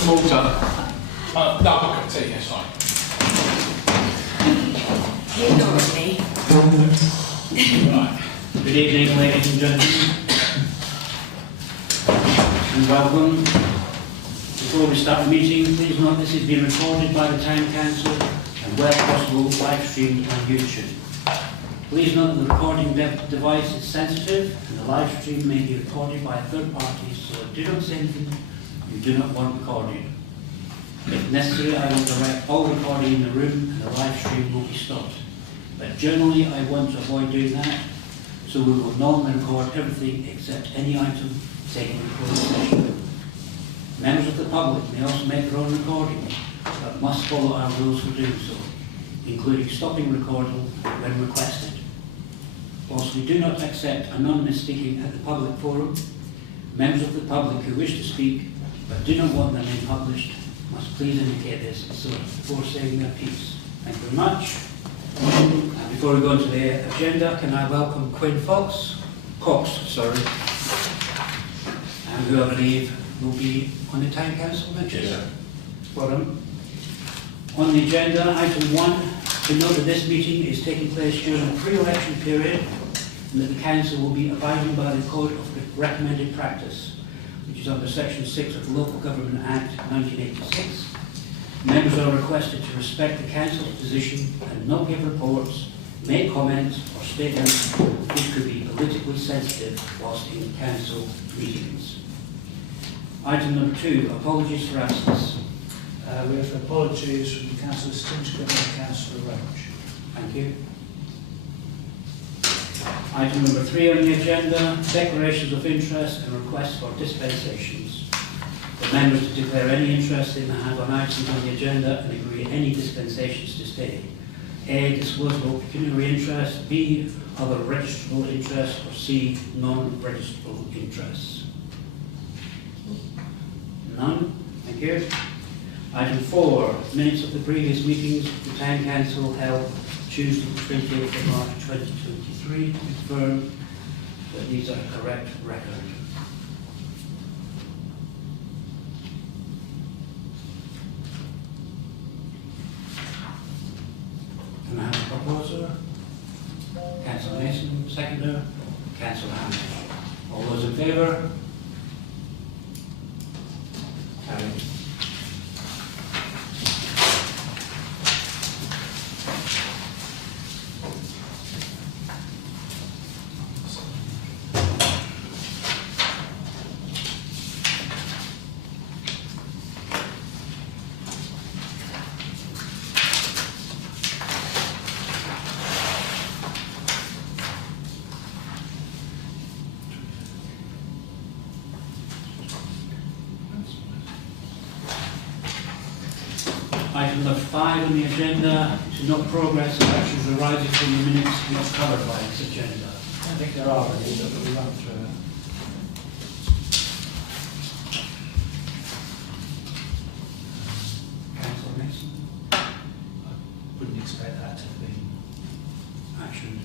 water. No, cup of tea, yes, fine. Ignore me. Right. Good evening, ladies and gentlemen, and welcome. Before we start the meeting, please note this is being recorded by the Town Council and where possible live streamed on YouTube. Please note that the recording device is sensitive and the live stream may be recorded by a third party, so do not say anything you do not want recorded. If necessary, I will direct all recording in the room and the live stream will be stopped. But generally, I want to avoid doing that, so we will normally record everything except any item taken in recording session. Members of the public may also make their own recording, but must follow our rules for doing so, including stopping recording when requested. Whilst we do not accept anonymous speaking at the public forum, members of the public who wish to speak but do not want their name published must please indicate this before saying their piece. Thank you very much. And before we go into the agenda, can I welcome Quinn Cox, and who I believe will be on the Town Council benches. Yeah. Well done. On the agenda, item 1, to note that this meeting is taking place during a pre-election period and that the Council will be abiding by the Code of Recommended Practice, which is under Section 6 of the Local Government Act 1986. Members are requested to respect the Council's position and not give reports, make comments or statements which could be politically sensitive whilst in Council meetings. Item number 2, apologies for absence. We have apologies from the Councillor Stinchcombe and Councillor Roach. Thank you. Item number 3 on the agenda, declarations of interest and requests for dispensations. For members to declare any interest they may have on items on the agenda and agree any dispensations to stay. A, disposable pecuniary interest, B, other registrable interest, or C, non-registrable interests. None? Thank you. Item 4, minutes of the previous meetings of the Town Council held Tuesday the 28th of March 2023 to confirm that these are a correct record. Can I have a proposer? Councillor Mason, seconder. Councillor Hamish. All those in favour? Carried. Item number 5 on the agenda, to note progress of actions arising from the minutes not covered by this agenda. I think there are any that we run through. Councillor Mason, I wouldn't expect that to be. action.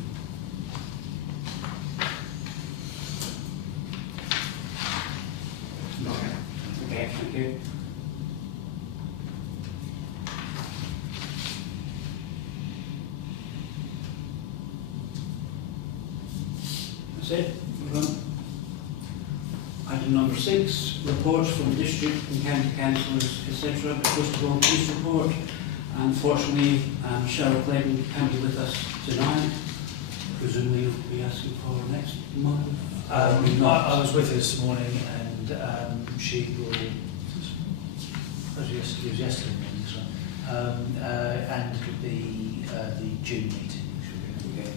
Okay, thank you. That's it. Move on. Item number 6, reports from district and county councillors, etc. First of all, police report. Unfortunately, Cheryl Clayton can't be with us tonight. Presumably you'll be asking for next month. I was with her this morning and she will, it was yesterday morning, this one, and it'll be the June meeting. Okay.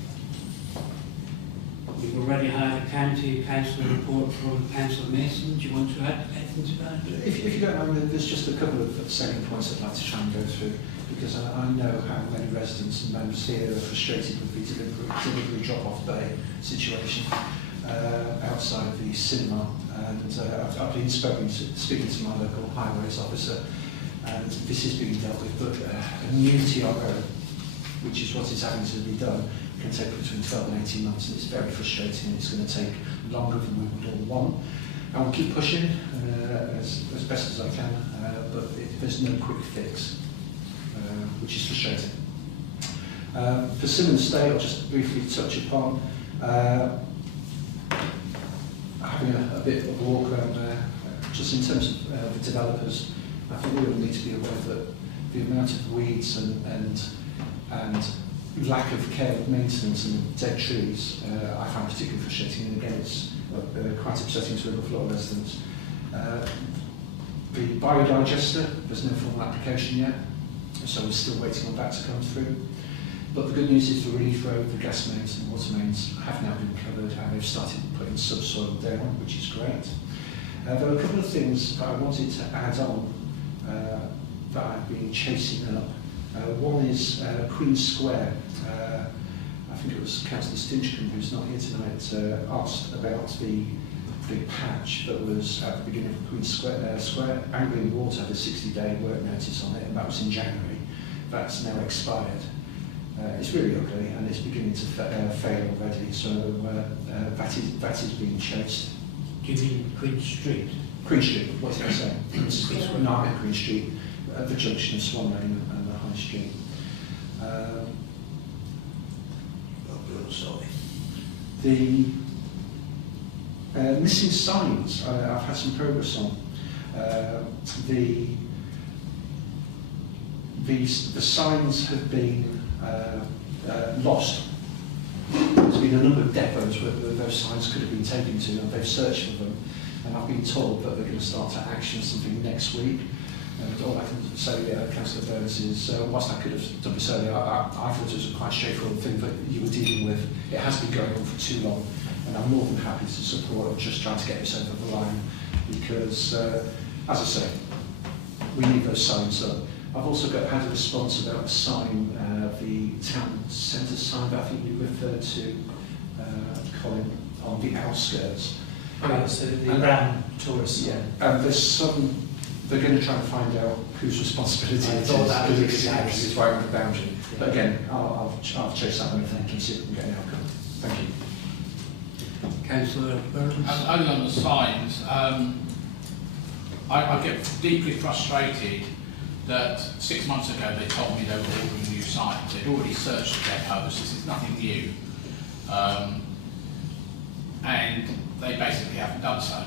We've already had a county council report from Councillor Mason. Do you want to add anything to that? If you don't mind, there's just a couple of salient points I'd like to try and go through, because I know how many residents and members here are frustrated with the delivery drop-off bay situation outside the cinema. And I've been speaking to my local highways officer, and this is being dealt with, but a new TRO, which is what is having to be done, can take between 12 and 18 months, and it's very frustrating, and it's going to take longer than we would all want. I will keep pushing as best as I can, there's no quick fix, which is frustrating. Persimmon Estate, I'll just briefly touch upon. Having a bit of a walk around there, just in terms of the developers, I think we all need to be aware that the amount of weeds and lack of care of maintenance and dead trees, I find particularly frustrating, and again it's quite upsetting to overflow residents. The biodigester, there's no formal application yet, so we're still waiting on that to come through. But the good news is the relief road, the gas mains and water mains have now been covered, and they've started putting subsoil down, which is great. There are a couple of things that I wanted to add on that I've been chasing up. One is Queen Square. I think it was Councillor Stinchcombe, who's not here tonight, asked about the big patch that was at the beginning of Queen Square. Anglian Water had a 60-day work notice on it, and that was in January. That's now expired. It's really ugly, and it's beginning to fail already, so that is being chased. Do you mean Queen Street? Queen Street, what did I say? No, I meant Queen Street, at the junction of Swan Lane and the High Street. Sorry. The missing signs, I've had some progress on. The signs have been lost. There's been a number of depots where those signs could have been taken to, and they've searched for them. And I've been told that they're going to start to action something next week. And all I can say, Councillor Burns, is whilst I could have done this earlier, I thought it was a quite straightforward thing that you were dealing with. It has been going on for too long, and I'm more than happy to support just trying to get this over the line, because, as I say, we need those signs up. I've also had a response about the sign, the town centre sign that I think you referred to, Colin, on the outskirts. Oh, so the brown tourist. Yeah, and there's some. They're going to try and find out whose responsibility it is, because it's right on the boundary. Yeah. But again, I'll chase that one and see if we can get an outcome. Thank you. Councillor Burns? Only on the signs, I get deeply frustrated that 6 months ago they told me they were ordering new signs. They'd already searched the depots, this is nothing new. And they basically haven't done so.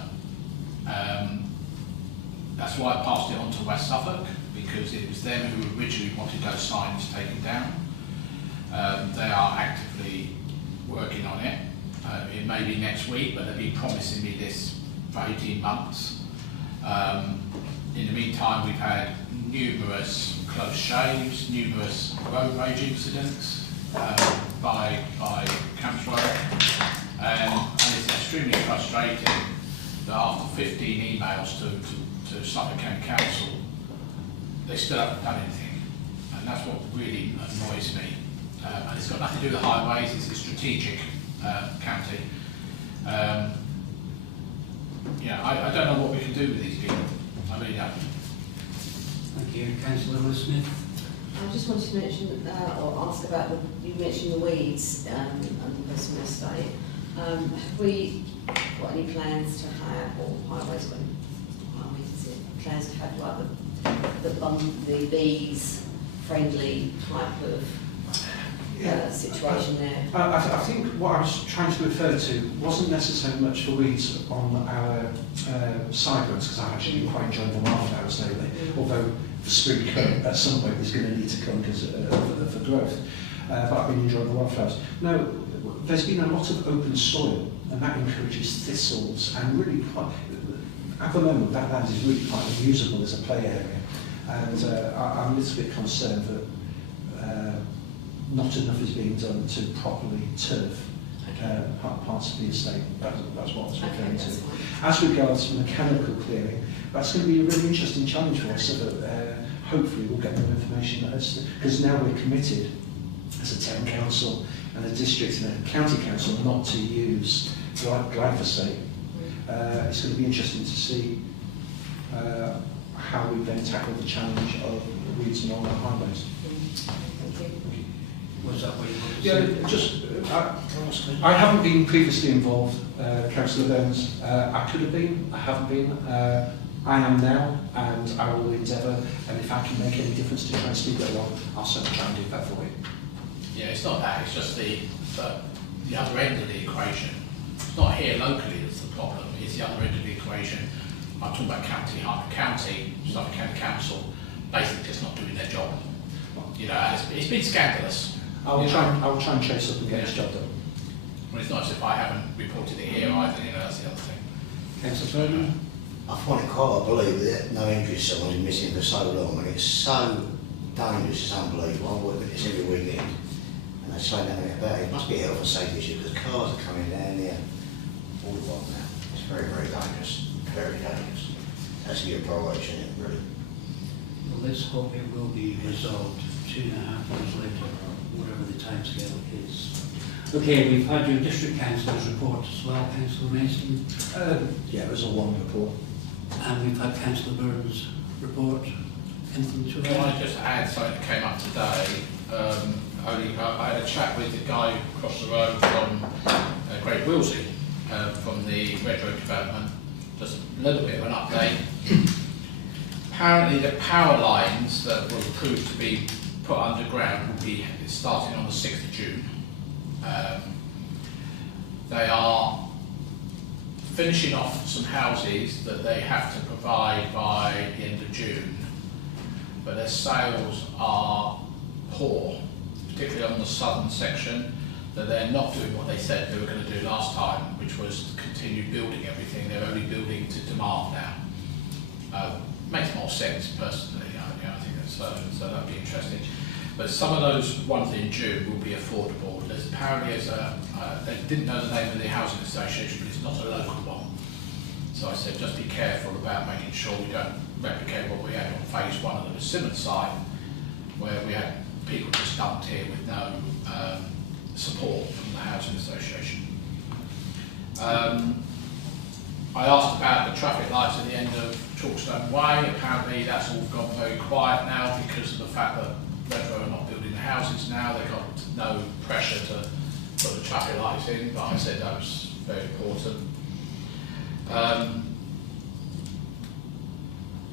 That's why I passed it on to West Suffolk, because it was them who originally wanted those signs taken down. They are actively working on it. It may be next week, but they've been promising me this for 18 months. In the meantime, we've had numerous close shaves, numerous road rage incidents by Camps Road, and it's extremely frustrating that after 15 emails to Suffolk County Council, they still haven't done anything, and that's what really annoys me. And it's got nothing to do with the highways, it's a strategic county. I don't know what we can do with these people. I really don't. Thank you. Councillor Smith? I just wanted to mention, or ask about, you mentioned the weeds and the Persimmon Estate. Have we got any plans to have, or highways got any plans to have like the bees friendly type of situation there? I think what I was trying to refer to wasn't necessarily much for weeds on our side roads, because I've actually been quite enjoying the wildflowers lately, although the spring at some point is going to need to come because of the growth. But I've been enjoying the wildflowers. Now, there's been a lot of open soil, and that encourages thistles, and really quite, at the moment that land is really quite unusable as a play area, and I'm a little bit concerned that not enough is being done to properly turf parts of the estate. That's what I was referring to. As regards mechanical clearing, that's going to be a really interesting challenge for us, so that hopefully we'll get more information, because now we're committed as a town council and a district and a county council not to use glyphosate. It's going to be interesting to see how we then tackle the challenge of weeds along our highways. Was that what you wanted to say? I haven't been previously involved, Councillor Burns. I could have been, I haven't been. I am now, and I will endeavour, and if I can make any difference to try and speed it along, I'll certainly try and do that for you. Yeah, it's not that, it's just the other end of the equation. It's not here locally that's the problem, it's the other end of the equation. I'm talking about Suffolk County Council, basically just not doing their job. You know, and it's been scandalous. I will try and chase up and get this job done. Well, it's not as if I haven't reported it here either, you know, that's the other thing. Councillor Ferdinand? I find it quite hard to believe that no injury someone's been missing for so long, and it's so dangerous, it's unbelievable. I work with this every weekend, and they say nothing about it. It must be a health and safety issue, because cars are coming down there all the while now. It's very, very dangerous, very dangerous. That's to be a priority, isn't it, really? Well, let's hope it will be resolved 2.5 years later, or whatever the timescale is. Okay, we've had your district councillor's report as well, Councillor Mason. Yeah, it was a long report. And we've had Councillor Burns' report. Anything to Can add? I just add something that came up today? I had a chat with the guy across the road from Great Willsey, from the Red Road development. Just a little bit of an update. Apparently the power lines that were approved to be put underground will be starting on the 6th of June. They are finishing off some houses that they have to provide by the end of June, but their sales are poor, particularly on the southern section, that they're not doing what they said they were going to do last time, which was to continue building everything. They're only building to demand now. Makes more sense personally, I think that's, so that'd be interesting. But some of those ones in June will be affordable. There's apparently they didn't know the name of the housing association, but it's not a local one. So I said just be careful about making sure we don't replicate what we had on phase 1 of the Persimmon site, where we had people just dumped here with no support from the housing association. I asked about the traffic lights at the end of Chalkstone Way. Apparently that's all gone very quiet now because of the fact that Redrow are not building the houses now. They've got no pressure to put the traffic lights in, but I said that was very important.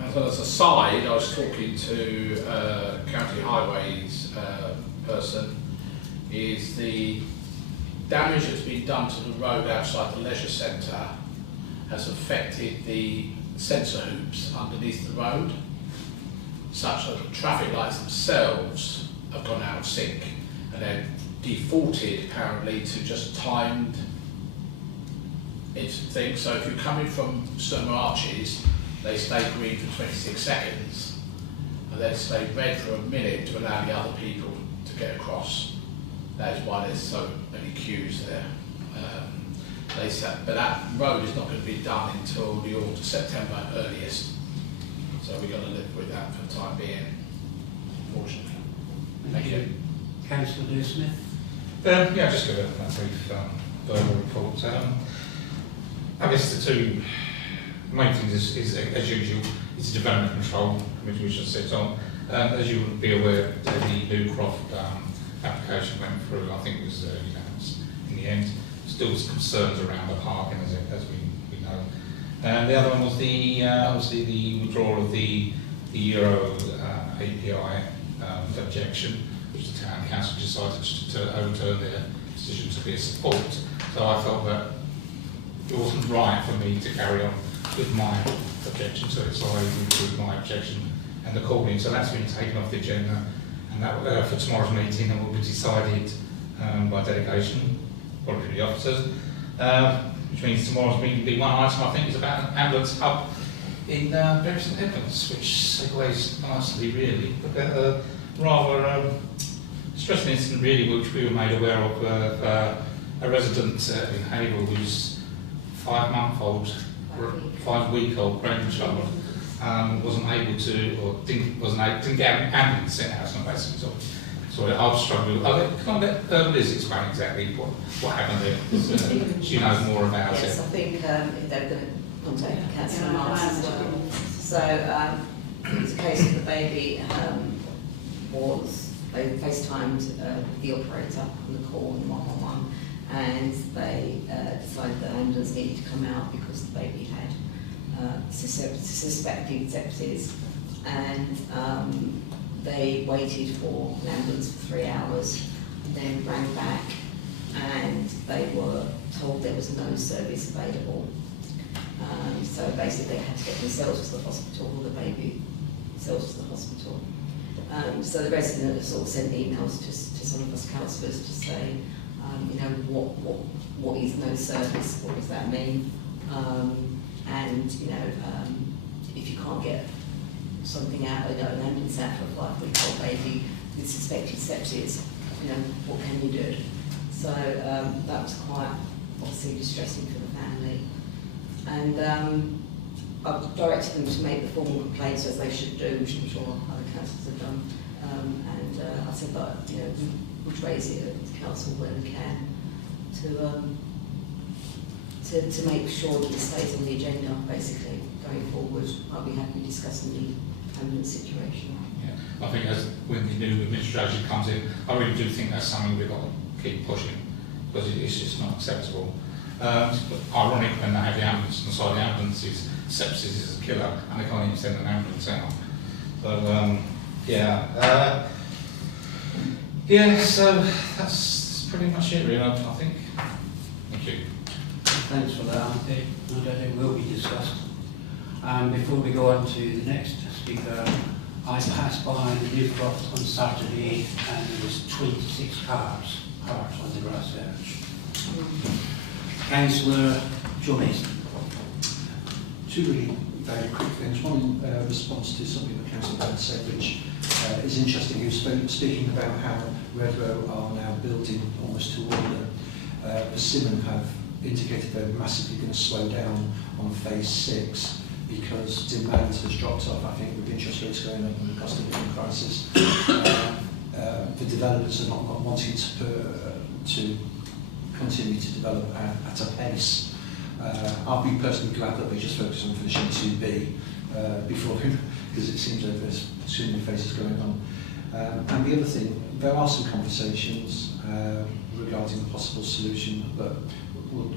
As an aside, I was talking to County Highways person, is the damage that's been done to the road outside the leisure centre has affected the sensor hoops underneath the road, such that the traffic lights themselves have gone out of sync, and they're defaulted apparently to just timed things. So if you're coming from Sturmer Arches, they stay green for 26 seconds and then stay red for a minute to allow the other people to get across. That is why there's so many queues there. They said, but that road is not going to be done until the autumn, September earliest. So we've got to live with that for the time being, unfortunately. Thank you. Councillor Dale Smith. Yeah, just give a brief verbal report. I guess the two main things is as usual, it's a development control committee which I sit on. As you would be aware, the New Croft application went through, I think it was unanimous in the end. Still concerns around the parking as we know. And the other one was the obviously the withdrawal of the Euro API objection, which the town council decided to overturn their decision to be a support. So I felt that it wasn't right for me to carry on with my objection to it, so I withdrew my objection and accordingly. So that's been taken off the agenda, and that for tomorrow's meeting, and will be decided by delegation, probably the officers. Which means tomorrow's meeting will be one item, I think, is about an ambulance hub in Bury St Edmunds, which segues nicely, really. But rather stressing incident, really, which we were made aware of a resident in Haverhill whose 5-week-old grandchild wasn't able to, or didn't get an ambulance sent out, so basically. So I was struggling. Can I let Liz explain exactly what happened there? She knows more about it. Yes, I think they're going to contact Councillor Marks as well. So it was a case of the baby they FaceTimed the operator on the call in 111, and they decided that ambulance needed to come out because the baby had suspected sepsis, and they waited for an ambulance for 3 hours, and then rang back, and they were told there was no service available. So basically they had to get themselves to the hospital, or the baby themselves to the hospital. So the resident sort of sent emails to some of us counsellors to say, you know, what is no service, what does that mean? And, you know, if you can't get something out, you know, an ambulance out for a 5-week-old baby with suspected sepsis, you know, what can you do? So that was quite obviously distressing for the family. And I've directed them to make the formal complaints, as they should do, which I'm sure other councils have done. And I said that, you know, we would raise it at the council where we can to make sure that it stays on the agenda, basically, going forward. I'll be happy discussing the ambulance situation. Yeah, I think as when the new administration comes in, I really do think that's something we've got to keep pushing, because it's just not acceptable. Ironic when they have the ambulance, inside the ambulance is sepsis is a killer, and they can't even send an ambulance out. So so that's pretty much it, really. I think. Thank you. Thanks for that, Anthony. No doubt it will be discussed. Before we go on to the next speaker, I passed by the Newcroft on Saturday, and there was 26 cars parked on the grass verge. Councillor Joe Mason. Two really very quick things. One in response to something that Councillor Bennett said, which is interesting. He was speaking about how Redrow are now building almost to order. Persimmon have indicated they're massively going to slow down on phase 6 because demand has dropped off, I think, with interest rates going up and the cost of living crisis. The developers are not wanting to continue to develop at a pace. I'll be personally glad that they just focus on finishing 2B before, because it seems like there's too many phases going on. And the other thing, there are some conversations regarding the possible solution, but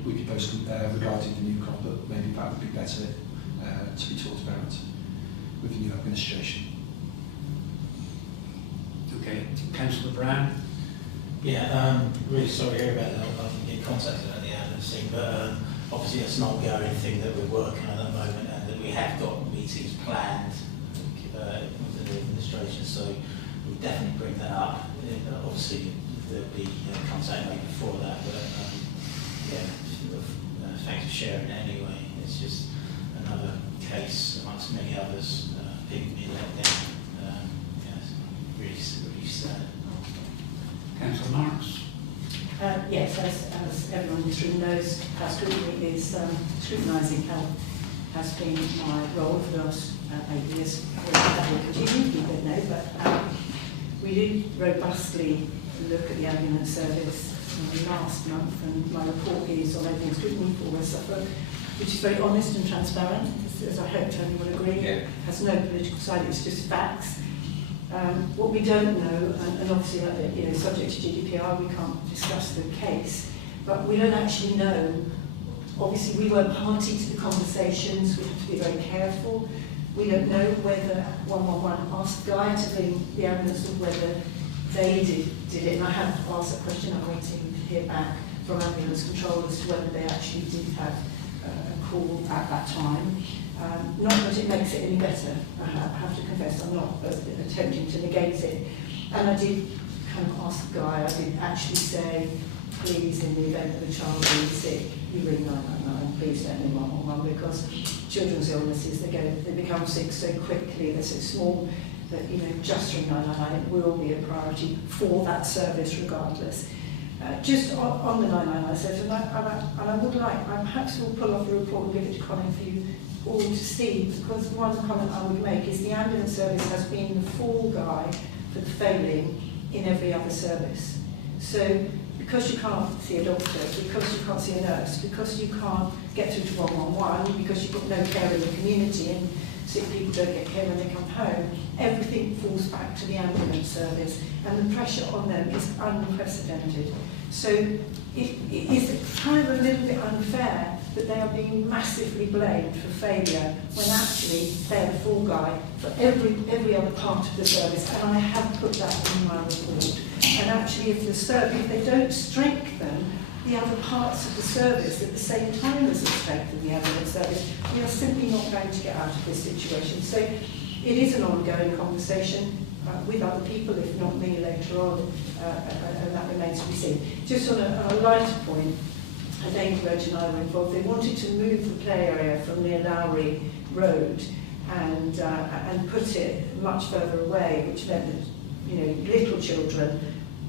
we could post regarding the new crop, but maybe that would be better to be talked about with the new administration. Okay, Councillor Brown. Yeah, really sorry to hear about that. I didn't get contacted at the ambulance thing, but obviously it's an ongoing thing that we're working on at the moment, and that we have got meetings planned with the administration, so we'll definitely bring that up. Obviously there'll be contact made before that, but thanks for sharing it anyway. It's just another case amongst many others, people being let down. It's really sad. Councillor Marks. Yes, as everyone in this room knows, our scrutiny is scrutinising health has been my role for the last 8 years. That will continue, you don't know, but we did robustly look at the ambulance service last month, and my report is on overall scrutiny for West Suffolk, which is very honest and transparent, as I hope Tony will agree. Yeah. It has no political side, it's just facts. What we don't know, and obviously subject to GDPR, we can't discuss the case, but we don't actually know. Obviously we weren't party to the conversations, we have to be very careful. We don't know whether 111 asked Guy to bring the ambulance or whether they did it, and I have asked that question. I'm waiting to hear back from ambulance control as to whether they actually did have a call at that time. Not that it makes it any better, I have to confess. I'm not attempting to negate it. And I did kind of ask Guy, I did actually say, please, in the event of a child being sick, you ring 999, please don't ring 111, because children's illnesses, they become sick so quickly, they're so small, that just ring 999, it will be a priority for that service regardless. Just on the 999 service, and I would like, I perhaps will pull off the report and give it to Colin for you all to see, because one comment I would make is the ambulance service has been the fall guy for the failing in every other service. So because you can't see a doctor, because you can't see a nurse, because you can't get through to 111, because you've got no care in the community and sick people don't get care when they come home, everything falls back to the ambulance service, and the pressure on them is unprecedented. So it is kind of a little bit unfair that they are being massively blamed for failure when actually they're the fall guy for every other part of the service, and I have put that in my report. And actually, if they don't strengthen the other parts of the service at the same time as the strength of the ambulance service, we are simply not going to get out of this situation. So it is an ongoing conversation with other people, if not me, later on, and that remains to be seen. Just on a lighter point, David Roach and I were involved. They wanted to move the play area from near Lowry Road and put it much further away, which meant that little children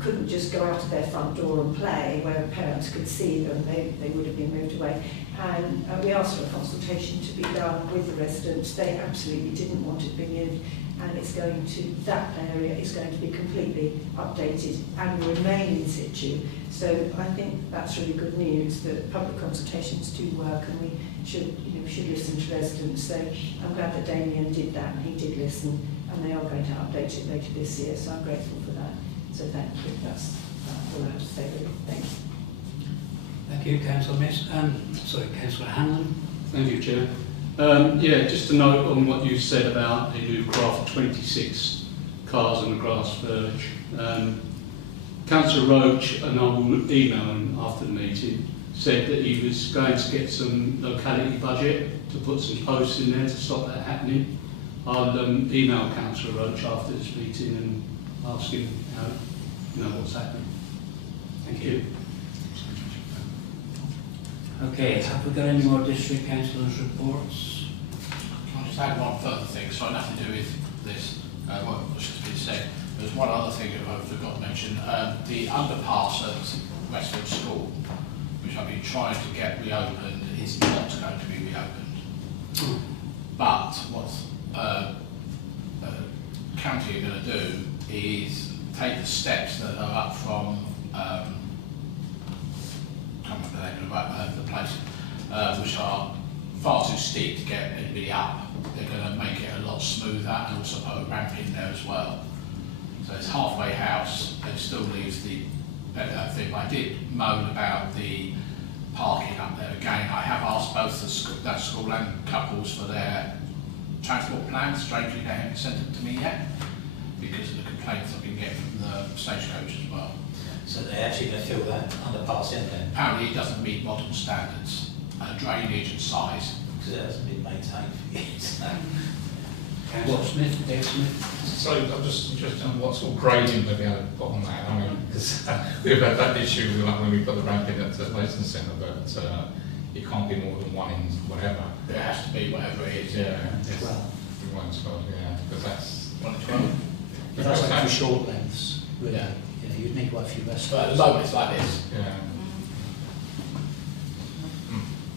couldn't just go out of their front door and play where parents could see them. They would have been moved away. And we asked for a consultation to be done with the residents. They absolutely didn't want it being moved, and that area is going to be completely updated and remain in situ. So I think that's really good news that public consultations do work, and we should listen to residents. So I'm glad that Damien did that, and he did listen, and they are going to update it later this year. So I'm grateful for that. So thank you. That's all I have to say, really. Thanks. Thank you, Councillor Miss. Councillor Hanlon. Thank you, Chair. Yeah, just a note on what you said about the new craft 26 cars on the grass verge. Councillor Roach, and I will email him after the meeting, said that he was going to get some locality budget to put some posts in there to stop that happening. I'll email Councillor Roach after this meeting and ask him what's happening. Thank you. Okay, have we got any more district councillors' reports? I'll just add one further thing, so nothing to do with this, what's just been said. There's one other thing that I forgot to mention. The underpass at Westwood School, which I've been trying to get reopened, is not going to be reopened. But what county are going to do is take the steps that are up from the place, which are far too steep to get anybody up. They're going to make it a lot smoother and also put a ramp in there as well. So it's halfway house, it still leaves the thing. I did moan about the parking up there again. I have asked both that school and couples for their transport plans. Strangely, they haven't sent them to me yet because of the complaints I've been getting from the stagecoach as well. So they're actually going to fill that underpass in then? Apparently it doesn't meet modern standards, drainage and size. Because it hasn't been maintained for years. Councillor Smith, Dave Smith. So I'm just interested in what sort of grading they'll be able to put on that. I mean, because we've had that issue like when we put the ramp in at the Leighton Centre, but it can't be more than one in whatever. It has to be whatever it is. Yeah. Well, Because that's 112. but that's like for short lengths, really. Yeah. You'd need quite a few rest. But at the moment it's like this. yeah.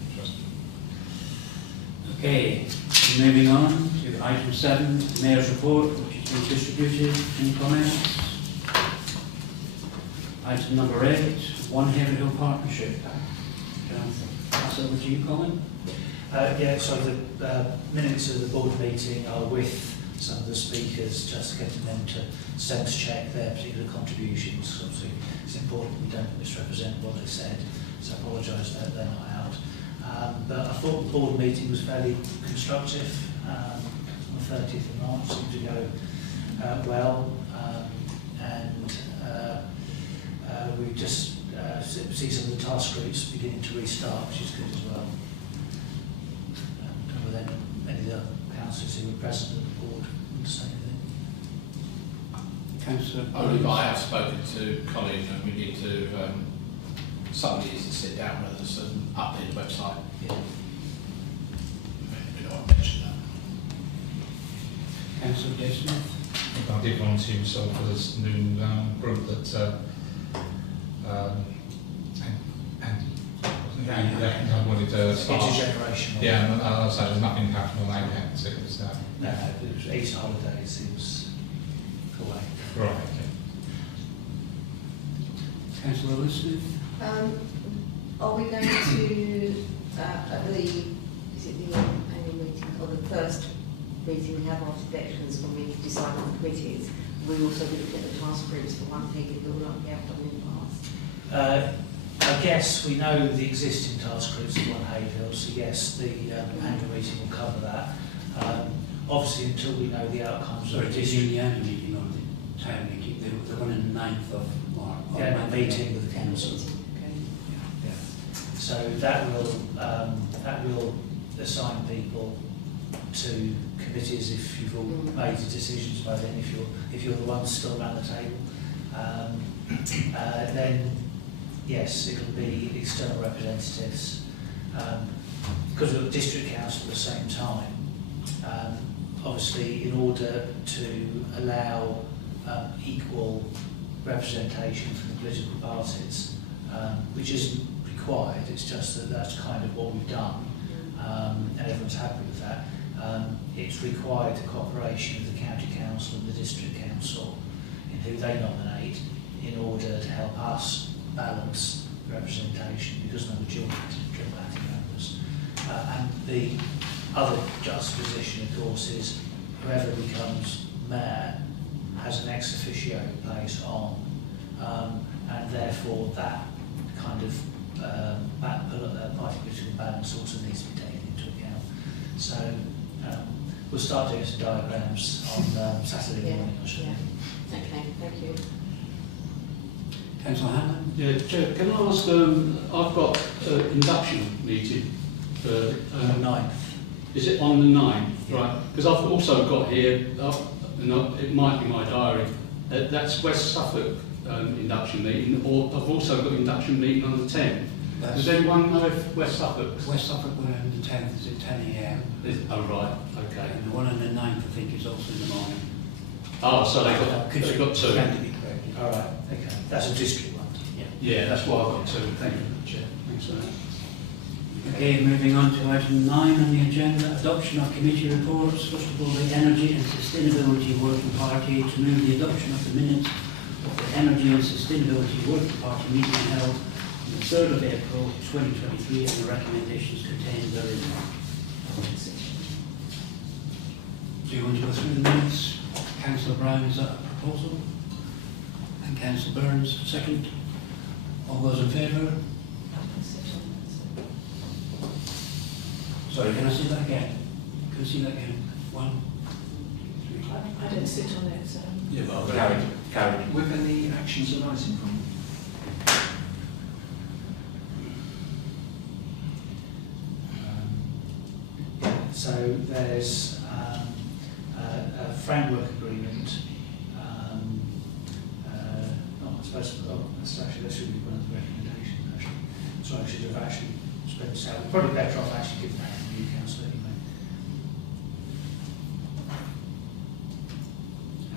Interesting. Okay, moving on to item 7, the Mayor's report, which has been distributed. Any comments? Item number 8, One Haverhill Partnership. Pass over to you, Colin. So the minutes of the board meeting are with some of the speakers, just getting them to sense check their particular contributions. Obviously, it's important we don't misrepresent what they said, so I apologise that they're not out. But I thought the board meeting was fairly constructive. On the 30th of March seemed to go well, and we just see some of the task groups beginning to restart, which is good as well. And then many of the councillors who were present at the board want to say anything. Councillor. Only I have spoken to Colin, and we need to, somebody needs to sit down with us and update the website. Yeah. We don't want to mention that. Councillor Dave Smith. I did volunteer myself for this new group that I wanted to start. Intergenerational. Yeah, and so there's nothing happening on that yet. So it was, No, it was Easter holidays, it was away. right, okay. Councillor Elizabeth. Are we going to, at the, is it the annual meeting, or the first meeting we have after the elections when we decide on the committees, we also look at the task groups for one thing that we will not be able to do in the past? I guess we know the existing task groups are on Haverhill, so yes, the annual meeting will cover that. Obviously, until we know the outcomes Sorry, of it is in the annual meeting or the town meeting, the one on the 9th of March. yeah, meeting with the council. Okay. Yeah. So that will assign people to committees if you've all made the decisions by then, if you're the ones still around the table. Then yes, it'll be external representatives. Because we've got district council at the same time, obviously in order to allow equal representation from the political parties, which isn't required, it's just that that's kind of what we've done, and everyone's happy with that. It's required the cooperation of the county council and the district council in who they nominate in order to help us balance representation, because no majority diplomatic members. And the other juxtaposition, of course, is whoever becomes mayor has an ex officio place on, and therefore that kind of party political balance also needs to be taken into account. So we'll start doing some diagrams on Saturday morning, I should think. Okay, thank you. Councillor Hanlon? Yeah, Chair, can I ask, I've got induction meeting for... On the 9th. Is it on the 9th? Yeah. Right, because I've also got here, it might be my diary, that's West Suffolk induction meeting, or I've also got induction meeting on the 10th. Does anyone know if West Suffolk? West Suffolk one on the 10th is at 10 a.m. Oh, right, okay. And the one on the 9th, I think, is also in the morning. Oh, so they've got two. Can to be corrected. All right, okay. That's a district one. Yeah, that's what I've got two. Thank you, Chair. Thanks for that. Okay, moving on to item 9 on the agenda, adoption of committee reports. First of all, the Energy and Sustainability Working Party to move the adoption of the minutes of the Energy and Sustainability Working Party meeting held on the 3rd of April 2023 and the recommendations contained therein. Do you want to go through the minutes? Councillor Brown, is that a proposal? And Councillor Burns, second. All those in favour? Sorry, can I see that again? Can I see that again? 1, 2, 3. I don't sit on it, so. Yeah, but Carried. With any actions arising from So there's a framework agreement. I suppose that should be one of the recommendations. Actually, so I should have actually spread this out. Probably better off actually giving that to the new council anyway.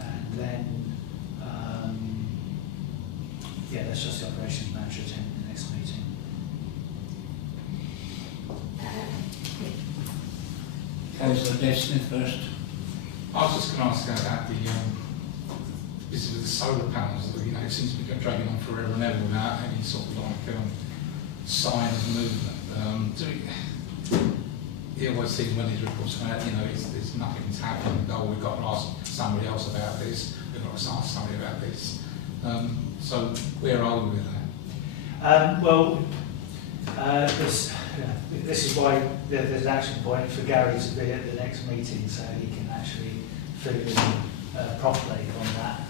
And then, yeah, that's just the operations manager attending the next meeting. Councillor Dave Smith first. I was just going to ask about the this with the solar panels that it seems to be dragging on forever and ever without any sort of like sign of movement. He always sees when these reports come out, it's nothing's happening. Oh, we've got to ask somebody else about this. We've got to ask somebody about this. So where are we with that? This is why there's an action point for Gary to be at the next meeting, so he can actually fill in properly on that.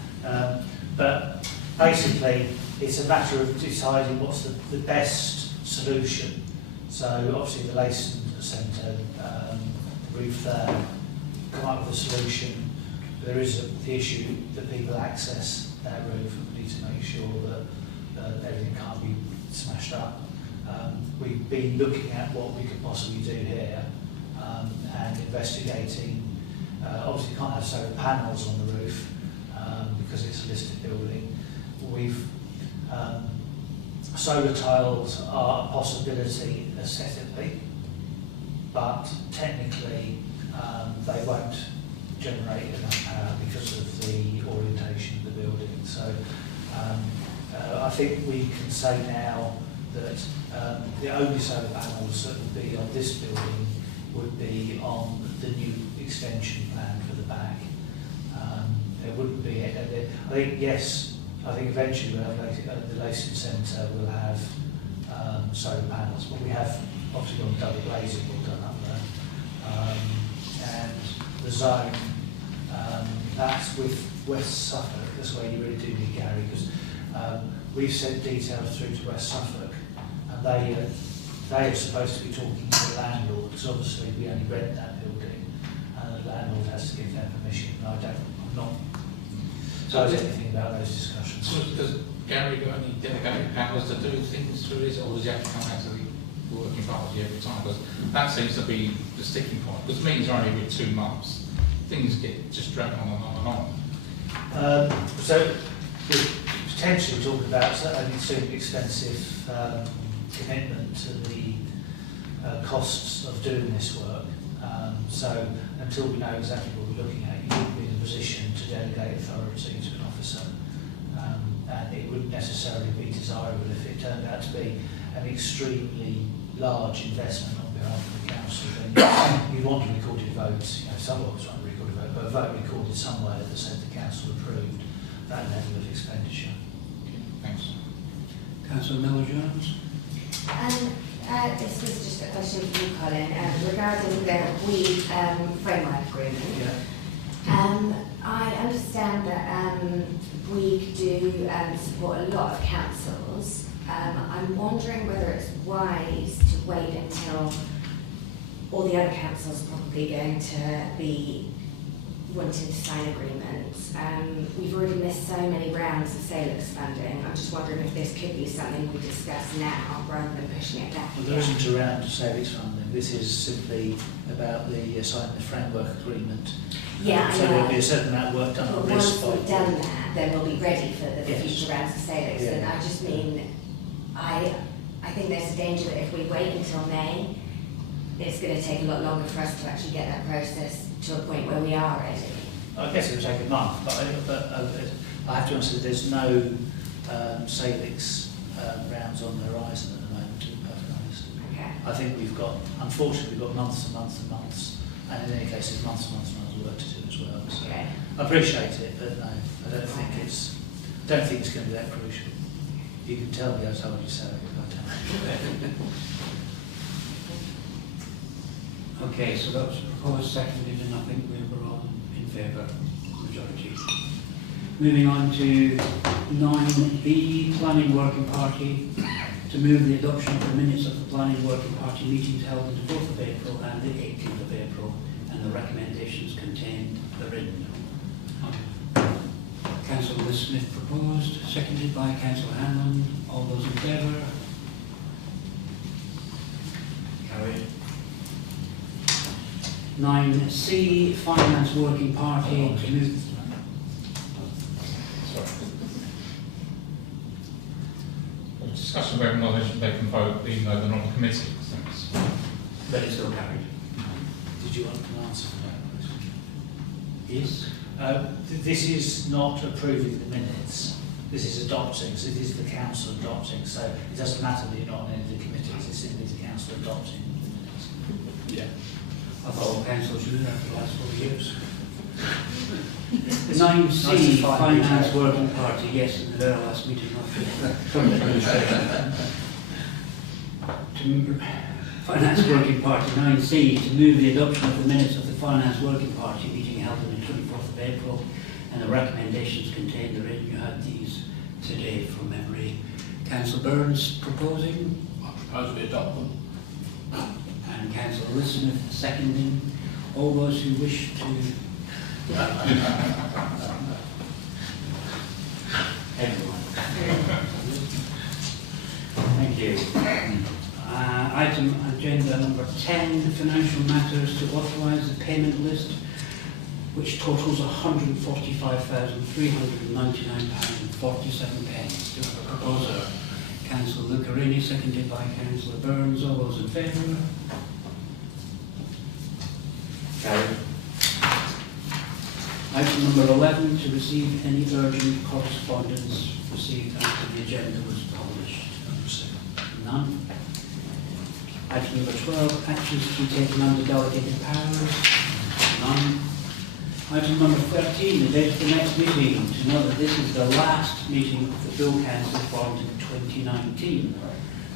But basically, it's a matter of deciding what's the best solution. So obviously the Leyson Centre roof there, come up with a solution. There is the issue that people access that roof, and we need to make sure that everything can't be smashed up. We've been looking at what we could possibly do here and investigating. Obviously, you can't have solar panels on the roof because it's a listed building. Solar tiles are a possibility aesthetically, but technically they won't generate enough power because of the orientation of the building. So I think we can say now that the only solar panels that would be on this building would be on the new extension plan for the back. There wouldn't be, I think, yes, I think eventually we'll have the Leyson Centre will have solar panels, but we have obviously got double glazing all done up there. And the zone, that's with West Suffolk, that's where you really do need Gary, because we've sent details through to West Suffolk, and they are supposed to be talking to the landlord, because obviously we only rent that building, and the landlord has to give them permission, and I'm not told anything about those discussions. So does Gary got any delegated powers to do things through this, or does he have to come out to the working party every time? Because that seems to be the sticking point. Because meetings are only every 2 months. Things get just dragged on and on and on. So we're potentially talking about only too expensive commitment to the costs of doing this work. So until we know exactly what we're looking at, you wouldn't be in a position to delegate authority to an officer. And it wouldn't necessarily be desirable if it turned out to be an extremely large investment on behalf of the council. Then you'd want a recorded vote. Some of us want a recorded vote, but a vote recorded somewhere that said the council approved that level of expenditure. Thanks. Councillor Miller-Jones. This is just a question for you, Colin, regarding the WEED framework agreement. Yeah. I understand that we do support a lot of councils. I'm wondering whether it's wise to wait until all the other councils are probably going to be wanting to sign agreements. We've already missed so many rounds of Salix funding. I'm just wondering if this could be something we discuss now rather than pushing it back. Well, there isn't a round of Salix funding. This is simply about the signing the framework agreement. Yeah, I so know. there'll be a certain amount of work done But on this. once we've done that, then we'll be ready for the Yes. future rounds of Salix. Yeah. And I just mean, I think there's a danger that if we wait until May, it's going to take a lot longer for us to actually get that process to a point where we are ready. I guess it would take a month, but I have to answer that there's no Salix rounds on the horizon at the moment, to be perfectly honest. Okay. I think unfortunately, we've got months and months and months, and in any case, there's months and months and months of work to do as well. So Okay. I appreciate it, but no, I don't think it's going to be that crucial. You can tell me I told you so. Okay, so that was proposed, seconded, and I think we were all in favour, majority. Moving on to 9B, Planning Working Party, to move the adoption of the minutes of the Planning Working Party meetings held on the 4th of April and the 18th of April, and the recommendations contained therein. Councillor Smith proposed, seconded by Councillor Hanlon. All those in favour? Carried. 9C, Finance Working Party, to move... Sorry. Well, discussion whether or not they can vote even though they're not a committee. But it's still carried. Did you want an answer for that question? Yes? This is not approving the minutes. This is adopting. So this is the council adopting. So it doesn't matter that you're not on any of the committees. It's simply the council adopting the minutes. Yeah. I thought all councils should do that for the last 4 years. 9C, Finance Working Party, yes, in the very last meeting Finance Working Party, 9C, to move the adoption of the minutes of the Finance Working Party meeting held on the 24th of April and the recommendations contained therein. You had these today from memory. Councillor Burns proposing. I propose we adopt them. And Councillor Smith seconding. All those who wish to... Everyone. Thank you. Item agenda number 10, financial matters, to authorise the payment list, which totals £145,399.47. Do I have a proposer? Councillor Lucarini, seconded by Councillor Burns. All those in favour? Carried. Item number 11, to receive any urgent correspondence received after the agenda was published. None. Item number 12, actions to be taken under delegated powers. None. Item number 13, the date of the next meeting. To know that this is the last meeting of the Bill Council formed in 2019.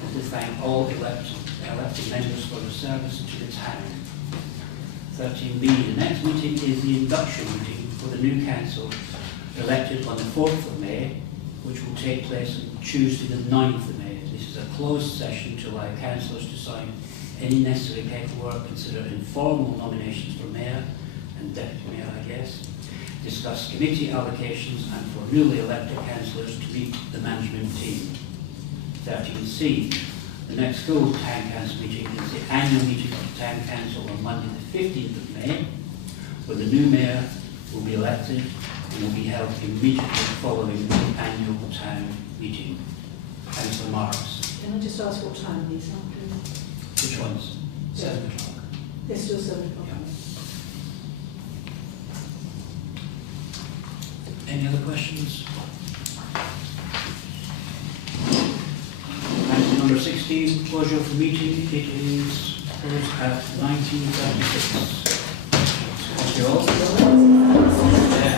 and to thank all elected members for their service to the town. 13B, the next meeting is the induction meeting for the new council elected on the 4th of May, which will take place on Tuesday the 9th of May. This is a closed session to allow councillors to sign any necessary paperwork, consider informal nominations for mayor and deputy mayor, I guess, discuss committee allocations, and for newly elected councillors to meet the management team. 13C, the next full town council meeting is the annual meeting of the town council on Monday the 15th of May, where the new mayor will be elected and will be held immediately following the annual town meeting. Councillor Marks. Can I just ask what time these are, please? Which ones? 7 o'clock. They're still 7 o'clock. Yeah. Any other questions? Item number 16, closure of the meeting. It is closed at 19:36. Thank you all.